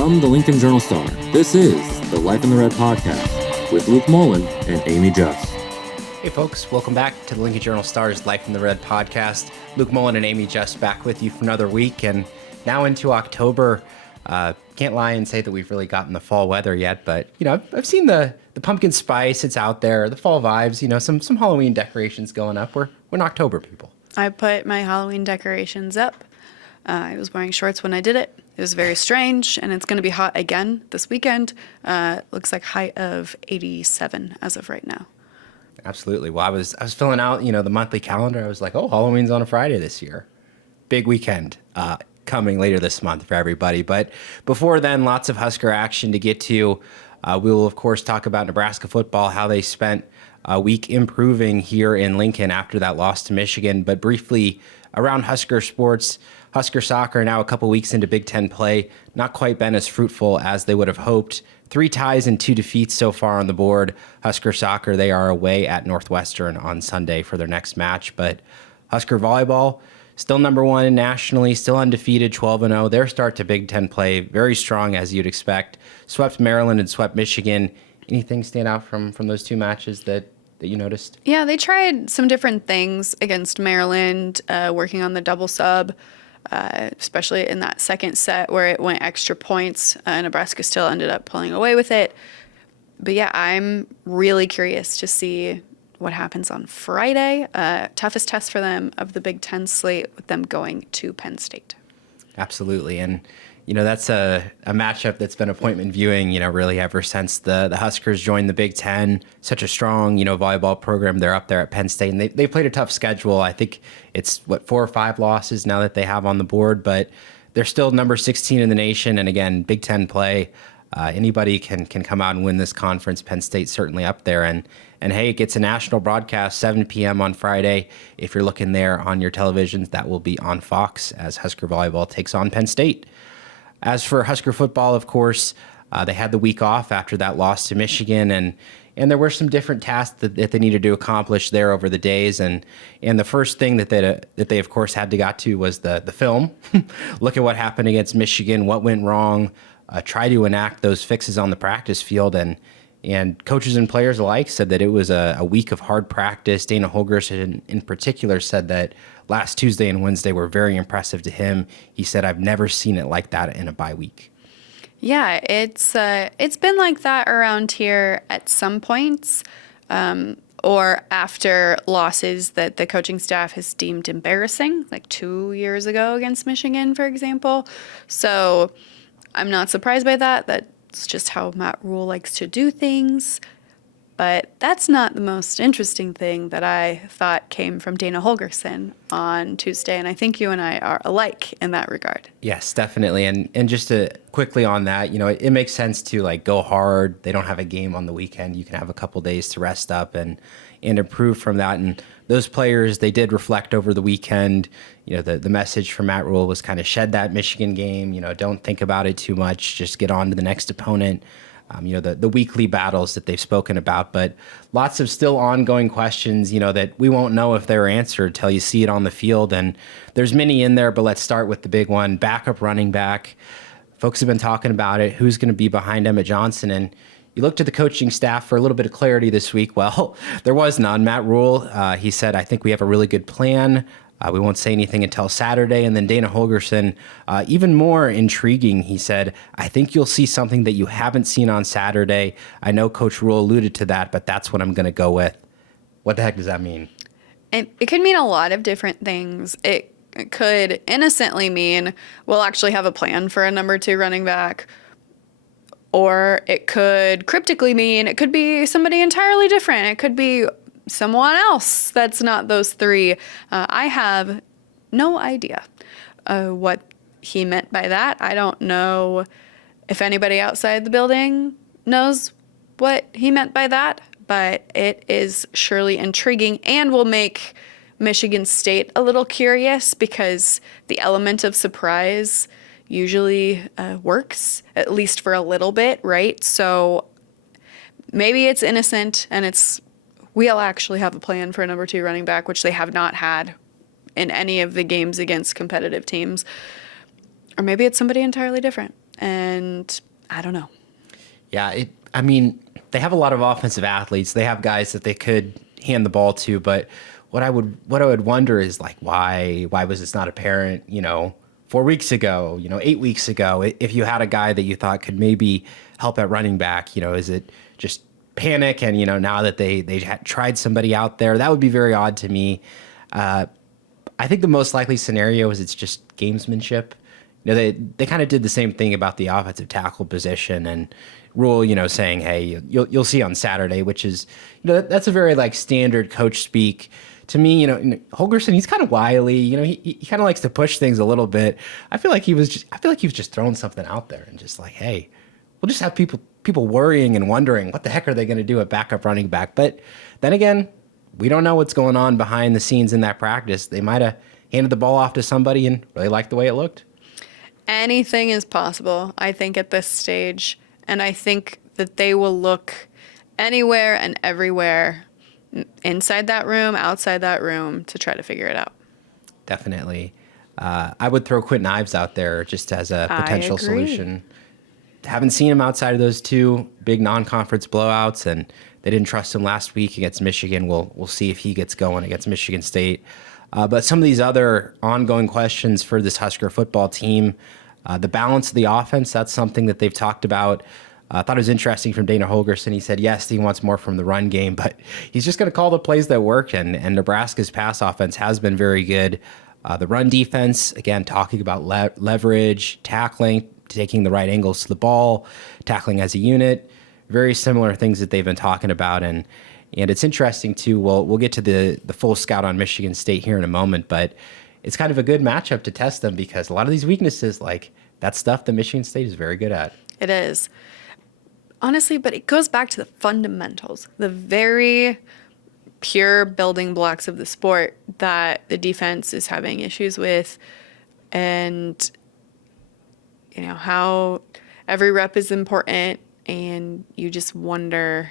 From the Lincoln Journal-Star, this is the Life in the Red podcast with Luke Mullen and Amy Just. Hey folks, welcome back to the Lincoln Journal-Star's Life in the Red podcast. Luke Mullen and Amy Just back with you for another week, and now into October. Can't lie and say that we've really gotten the fall weather yet, but I've seen the pumpkin spice. It's out there, the fall vibes. Some Halloween decorations going up. We're in October, people. I put my Halloween decorations up. I was wearing shorts when I did it. It was very strange, and it's going to be hot again this weekend. Looks like high of 87 as of right now. Absolutely. Well, I was filling out, the monthly calendar. I was like, oh, Halloween's on a Friday this year. Big weekend coming later this month for everybody. But before then, lots of Husker action to get to. We will, of course, talk about Nebraska football, how they spent a week improving here in Lincoln after that loss to Michigan. But briefly, around Husker sports, Husker soccer now a couple weeks into Big Ten play, not quite been as fruitful as they would have hoped. 3 ties and 2 defeats so far on the board. Husker soccer, they are away at Northwestern on Sunday for their next match. But Husker volleyball, still number 1 nationally, still undefeated, 12-0. Their start to Big Ten play, very strong as you'd expect. Swept Maryland and swept Michigan. Anything stand out from those 2 matches that you noticed? Yeah, they tried some different things against Maryland, working on the double sub. Especially in that second set where it went extra points. Nebraska still ended up pulling away with it. But yeah, I'm really curious to see what happens on Friday. Toughest test for them of the Big Ten slate with them going to Penn State. Absolutely. And, that's a matchup that's been appointment viewing, really ever since the Huskers joined the Big Ten. Such a strong, volleyball program. They're up there at Penn State, and they played a tough schedule. I think it's, 4 or 5 losses now that they have on the board, but they're still number 16 in the nation. And again, Big Ten play, anybody can come out and win this conference. Penn State's certainly up there. And hey, it gets a national broadcast, 7 p.m. on Friday. If you're looking there on your televisions, that will be on Fox as Husker volleyball takes on Penn State. As for Husker football, of course, they had the week off after that loss to Michigan, and there were some different tasks that they needed to accomplish there over the days. And the first thing that they of course had to got to was the film. Look at what happened against Michigan, what went wrong, try to enact those fixes on the practice field, and coaches and players alike said that it was a week of hard practice. Dana Holgorsen in particular said that last Tuesday and Wednesday were very impressive to him. He said, I've never seen it like that in a bye week. Yeah, it's been like that around here at some points, or after losses that the coaching staff has deemed embarrassing, like 2 years ago against Michigan, for example. So I'm not surprised by that. That's just how Matt Rule likes to do things. But that's not the most interesting thing that I thought came from Dana Holgorsen on Tuesday, and I think you and I are alike in that regard. Yes, definitely. And just to quickly on that, it makes sense to go hard. They don't have a game on the weekend. You can have a couple days to rest up and improve from that. And those players, they did reflect over the weekend. The message from Matt Rule was kind of shed that Michigan game. Don't think about it too much. Just get on to the next opponent. The weekly battles that they've spoken about, but lots of still ongoing questions, that we won't know if they're answered till you see it on the field. And there's many in there, but let's start with the big one, backup running back. Folks have been talking about it. Who's going to be behind Emmett Johnson? And you looked at the coaching staff for a little bit of clarity this week. Well, there was none. Matt Rule, he said, I think we have a really good plan. We won't say anything until Saturday. And then Dana Holgorsen, even more intriguing, he said, I think you'll see something that you haven't seen on Saturday. I know Coach Rule alluded to that, but that's what I'm going to go with. What the heck does that mean? It could mean a lot of different things. It could innocently mean we'll actually have a plan for a number 2 running back. Or it could cryptically mean it could be somebody entirely different. It could be someone else that's not those 3. I have no idea what he meant by that. I don't know if anybody outside the building knows what he meant by that, but it is surely intriguing and will make Michigan State a little curious because the element of surprise usually works, at least for a little bit, right? So maybe it's innocent and we'll actually have a plan for a number 2 running back, which they have not had in any of the games against competitive teams. Or maybe it's somebody entirely different. And I don't know. Yeah, I mean, they have a lot of offensive athletes. They have guys that they could hand the ball to, but what I would wonder is like why was this not apparent, 4 weeks ago, 8 weeks ago, if you had a guy that you thought could maybe help at running back, is it just panic and now that they had tried somebody out there? That would be very odd to me. I think the most likely scenario is it's just gamesmanship. They kind of did the same thing about the offensive tackle position and Rule, saying, hey, you'll see on Saturday, which is, that's a very like standard coach speak. To me, Holgerson, he's kind of wily. He kind of likes to push things a little bit. I feel like he was just throwing something out there and just like, hey, we'll just have people worrying and wondering what the heck are they going to do at backup running back. But then again, we don't know what's going on behind the scenes in that practice. They might have handed the ball off to somebody and really liked the way it looked. Anything is possible, I think, at this stage. And I think that they will look anywhere and everywhere inside that room, outside that room to try to figure it out. Definitely. I would throw Quentin Ives out there just as a potential solution. Haven't seen him outside of those two big non-conference blowouts, and they didn't trust him last week against Michigan. We'll see if he gets going against Michigan State. But some of these other ongoing questions for this Husker football team, the balance of the offense, that's something that they've talked about. I thought it was interesting from Dana Holgerson. He said, yes, he wants more from the run game, but he's just going to call the plays that work, and Nebraska's pass offense has been very good. The run defense, again, talking about leverage, tackling, taking the right angles to the ball, tackling as a unit, very similar things that they've been talking about. And it's interesting, too. We'll get to the full scout on Michigan State here in a moment, but it's kind of a good matchup to test them because a lot of these weaknesses, like that stuff that Michigan State is very good at. It is. Honestly, but it goes back to the fundamentals, the very pure building blocks of the sport that the defense is having issues with. And, how every rep is important. And you just wonder,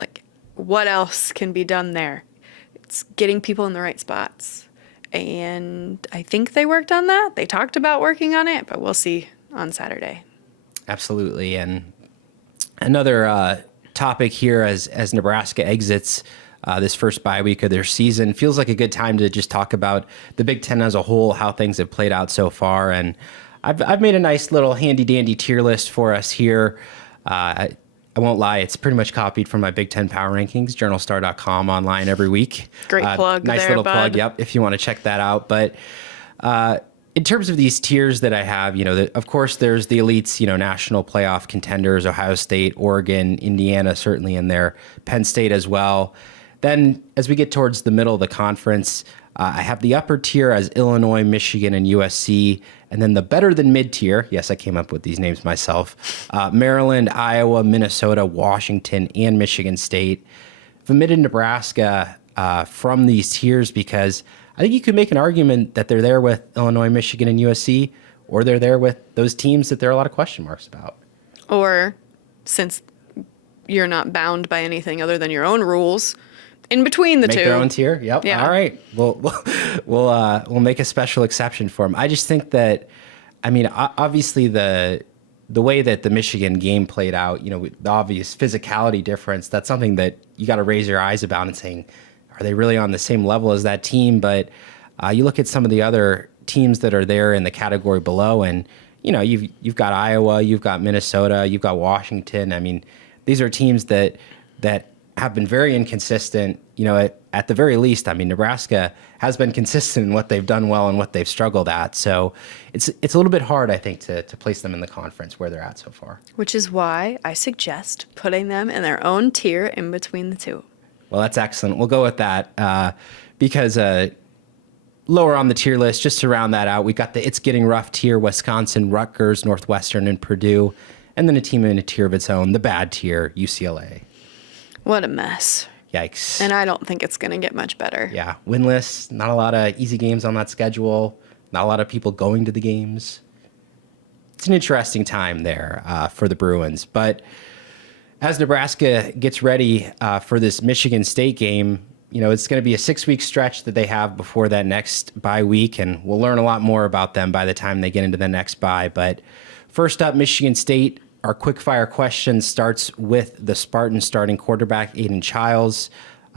like, what else can be done there? It's getting people in the right spots. And I think they worked on that. They talked about working on it, but we'll see on Saturday. Absolutely. And another topic here as Nebraska exits this first bye week of their season, feels like a good time to just talk about the Big Ten as a whole, how things have played out so far. And I've made a nice little handy dandy tier list for us here. I won't lie, it's pretty much copied from my Big Ten Power Rankings, journalstar.com, online every week. Great plug nice there, little bud. plug, yep, if you want to check that out. But in terms of these tiers that I have, of course, there's the elites, national playoff contenders, Ohio State, Oregon, Indiana, certainly in there, Penn State as well. Then as we get towards the middle of the conference, I have the upper tier as Illinois, Michigan, and USC. And then the better than mid tier, yes, I came up with these names myself, Maryland, Iowa, Minnesota, Washington, and Michigan State. I've omitted Nebraska from these tiers because I think you could make an argument that they're there with Illinois, Michigan, and USC, or they're there with those teams that there are a lot of question marks about. Or, since you're not bound by anything other than your own rules, in between the two. Make their own tier? Yep. Yeah. All right. We'll make a special exception for them. I just think that, obviously the way that the Michigan game played out, the obvious physicality difference, that's something that you got to raise your eyes about and saying, are they really on the same level as that team? But you look at some of the other teams that are there in the category below, and you've got Iowa, you've got Minnesota, you've got Washington. These are teams that have been very inconsistent. At the very least, Nebraska has been consistent in what they've done well and what they've struggled at. So it's a little bit hard, I think, to place them in the conference where they're at so far. Which is why I suggest putting them in their own tier in between the two. Well, that's excellent. We'll go with that because lower on the tier list, just to round that out, we got the It's Getting Rough tier, Wisconsin, Rutgers, Northwestern, and Purdue. And then a team in a tier of its own, the bad tier, UCLA. What a mess. Yikes. And I don't think it's going to get much better. Yeah, winless, not a lot of easy games on that schedule, not a lot of people going to the games. It's an interesting time there for the Bruins. But as Nebraska gets ready for this Michigan State game, it's going to be a 6-week stretch that they have before that next bye week, and we'll learn a lot more about them by the time they get into the next bye. But first up, Michigan State. Our quickfire question starts with the Spartans starting quarterback, Aiden Childs.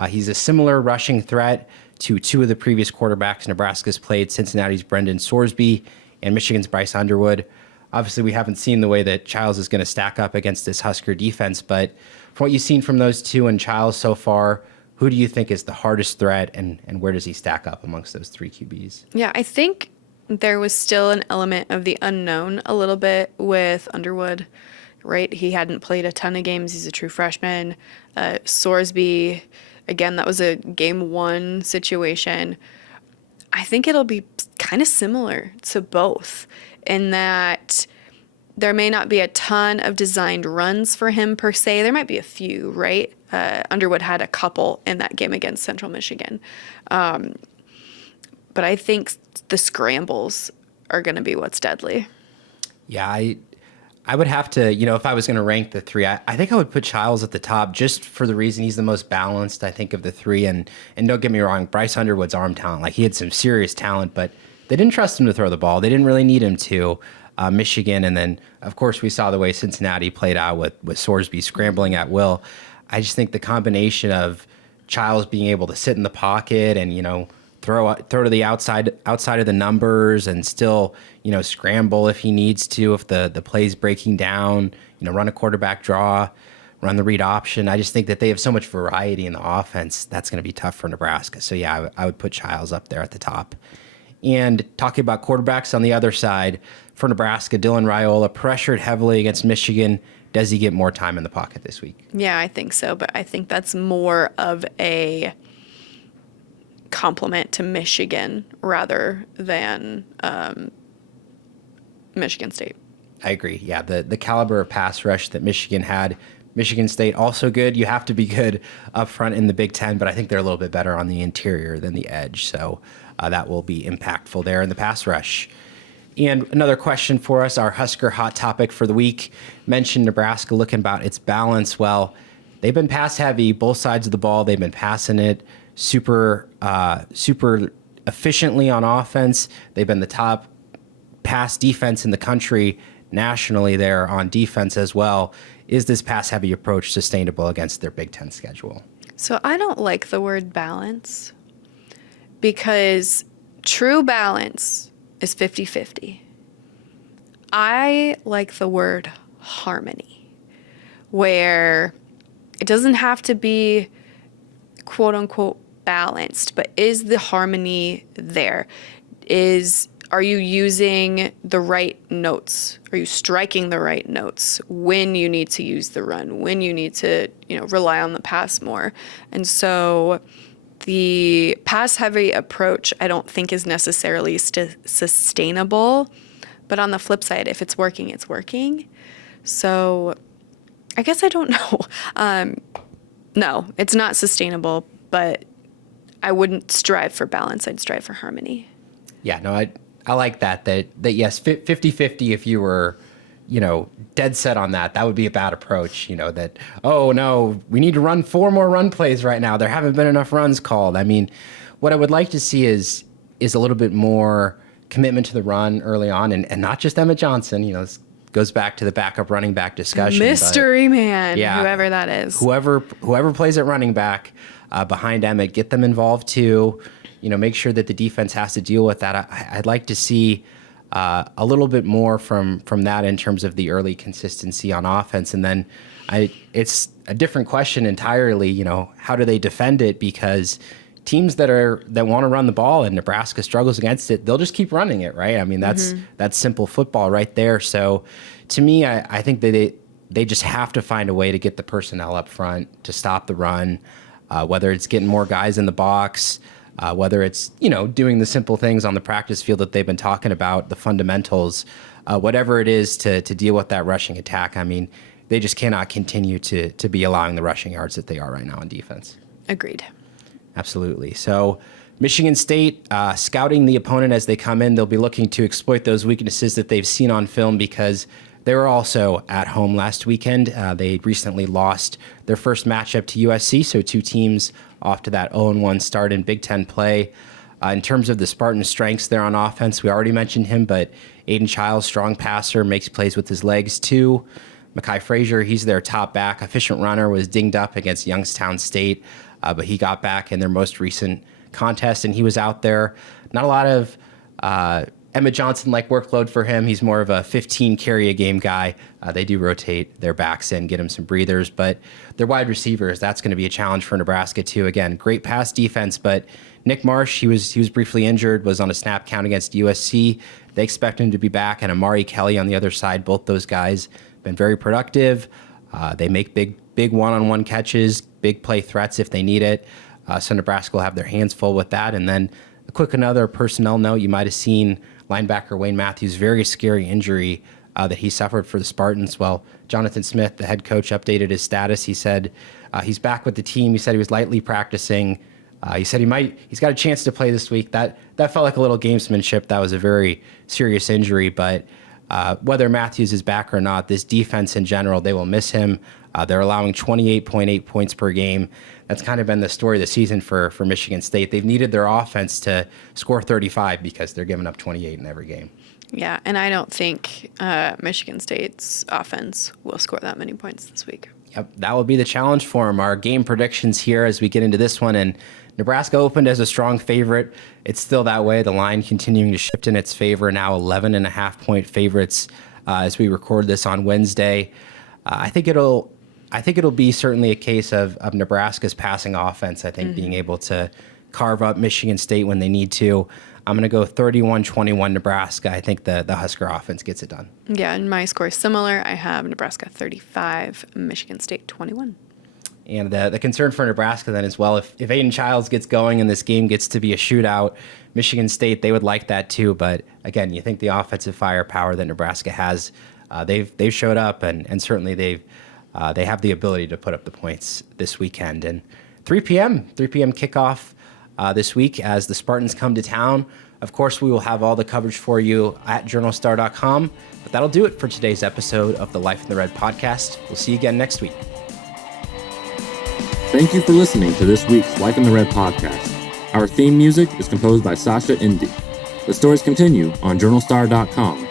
He's a similar rushing threat to two of the previous quarterbacks Nebraska's played, Cincinnati's Brendan Sorsby and Michigan's Bryce Underwood. Obviously, we haven't seen the way that Childs is going to stack up against this Husker defense, but from what you've seen from those two and Childs so far, who do you think is the hardest threat, and where does he stack up amongst those three QBs? Yeah, I think there was still an element of the unknown a little bit with Underwood, right? He hadn't played a ton of games. He's a true freshman. Sorsby, again, that was a game one situation. I think it'll be kind of similar to both in that there may not be a ton of designed runs for him per se. There might be a few, right? Underwood had a couple in that game against Central Michigan. But I think the scrambles are going to be what's deadly. Yeah, I would have to, if I was going to rank the three, I think I would put Childs at the top just for the reason he's the most balanced, I think, of the three. And don't get me wrong, Bryce Underwood's arm talent, like he had some serious talent, but they didn't trust him to throw the ball. They didn't really need him to. Michigan, and then, of course, we saw the way Cincinnati played out with Sorsby scrambling at will. I just think the combination of Childs being able to sit in the pocket and, throw to the outside of the numbers and still, scramble if he needs to, if the play's breaking down, run a quarterback draw, run the read option. I just think that they have so much variety in the offense. That's going to be tough for Nebraska. So, yeah, I would put Childs up there at the top. And talking about quarterbacks on the other side, for Nebraska, Dylan Raiola pressured heavily against Michigan. Does he get more time in the pocket this week? Yeah, I think so, but I think that's more of a compliment to Michigan rather than Michigan State. I agree. Yeah, the caliber of pass rush that Michigan had. Michigan State also good. You have to be good up front in the Big Ten, but I think they're a little bit better on the interior than the edge. So that will be impactful there in the pass rush. And another question for us, our Husker hot topic for the week, mentioned Nebraska looking about its balance. Well, they've been pass heavy, both sides of the ball. They've been passing it super efficiently on offense. They've been the top pass defense in the country nationally there on defense as well. Is this pass heavy approach sustainable against their Big Ten schedule? So I don't like the word balance because true balance is 50-50. I like the word harmony, where it doesn't have to be quote unquote balanced, but is the harmony there? Are you using the right notes? Are you striking the right notes when you need to use the run, when you need to, rely on the pass more? And so the pass-heavy approach, I don't think is necessarily sustainable. But on the flip side, if it's working, it's working. So I guess I don't know. No, it's not sustainable, but I wouldn't strive for balance. I'd strive for harmony. Yeah, no, I like that yes, 50-50 if you were, dead set on that would be a bad approach, that, oh no, we need to run 4 more run plays right now. There haven't been enough runs called. I mean, what I would like to see is a little bit more commitment to the run early on and not just Emmett Johnson, this goes back to the backup running back discussion. Mystery man, yeah, whoever that is. Whoever plays at running back behind Emmett, get them involved too. Make sure that the defense has to deal with that. I'd like to see a little bit more from that in terms of the early consistency on offense. And then it's a different question entirely, how do they defend it? Because teams that want to run the ball and Nebraska struggles against it, they'll just keep running it, right? I mean, that's simple football right there. So to me, I think that they just have to find a way to get the personnel up front to stop the run, whether it's getting more guys in the box, whether it's, doing the simple things on the practice field that they've been talking about, the fundamentals, whatever it is to deal with that rushing attack. I mean, they just cannot continue to be allowing the rushing yards that they are right now on defense. Agreed. Absolutely. So Michigan State, scouting the opponent as they come in, they'll be looking to exploit those weaknesses that they've seen on film because They were also at home last weekend. They recently lost their first matchup to USC, so two teams off to that 0-1 start in Big Ten play. In terms of the Spartans' strengths there on offense, we already mentioned him, but Aiden Childs, strong passer, makes plays with his legs too. Mekhi Frazier, he's their top back. Efficient runner, was dinged up against Youngstown State, but he got back in their most recent contest, and he was out there. Not a lot of Emmett Johnson-like workload for him. He's more of a 15-carry-a-game guy. They do rotate their backs in, get him some breathers, but their wide receivers, that's going to be a challenge for Nebraska too. Again, great pass defense, but Nick Marsh, he was briefly injured, was on a snap count against USC. They expect him to be back, and Amari Kelly on the other side. Both those guys been very productive. They make big one-on-one catches, big play threats if they need it. So Nebraska will have their hands full with that. And then a quick another personnel note, you might have seen linebacker Wayne Matthews' very scary injury that he suffered for the Spartans. Well, Jonathan Smith, the head coach, updated his status. He said he's back with the team. He said he was lightly practicing. He said he's got a chance to play this week. That felt like a little gamesmanship. That was a very serious injury, but whether Matthews is back or not, this defense in general, they will miss him. They're allowing 28.8 points per game. That's kind of been the story of the season for Michigan State. They've needed their offense to score 35 because they're giving up 28 in every game. Yeah, and I don't think Michigan State's offense will score that many points this week. Yep, that will be the challenge for them. Our game predictions here as we get into this one, and Nebraska opened as a strong favorite. It's still that way. The line continuing to shift in its favor, now 11.5-point favorites as we record this on Wednesday. I think it'll be certainly a case of Nebraska's passing offense, I think, being able to carve up Michigan State when they need to. I'm going to go 31-21 Nebraska. I think the Husker offense gets it done. Yeah, and my score is similar. I have Nebraska 35, Michigan State 21. And the concern for Nebraska then as well, if Aiden Childs gets going and this game gets to be a shootout, Michigan State, they would like that too. But again, you think the offensive firepower that Nebraska has, they've showed up, and certainly they have the ability to put up the points this weekend. And 3 p.m. kickoff this week as the Spartans come to town. Of course, we will have all the coverage for you at journalstar.com. But that'll do it for today's episode of the Life in the Red podcast. We'll see you again next week. Thank you for listening to this week's Life in the Red podcast. Our theme music is composed by Sasha Indy. The stories continue on journalstar.com.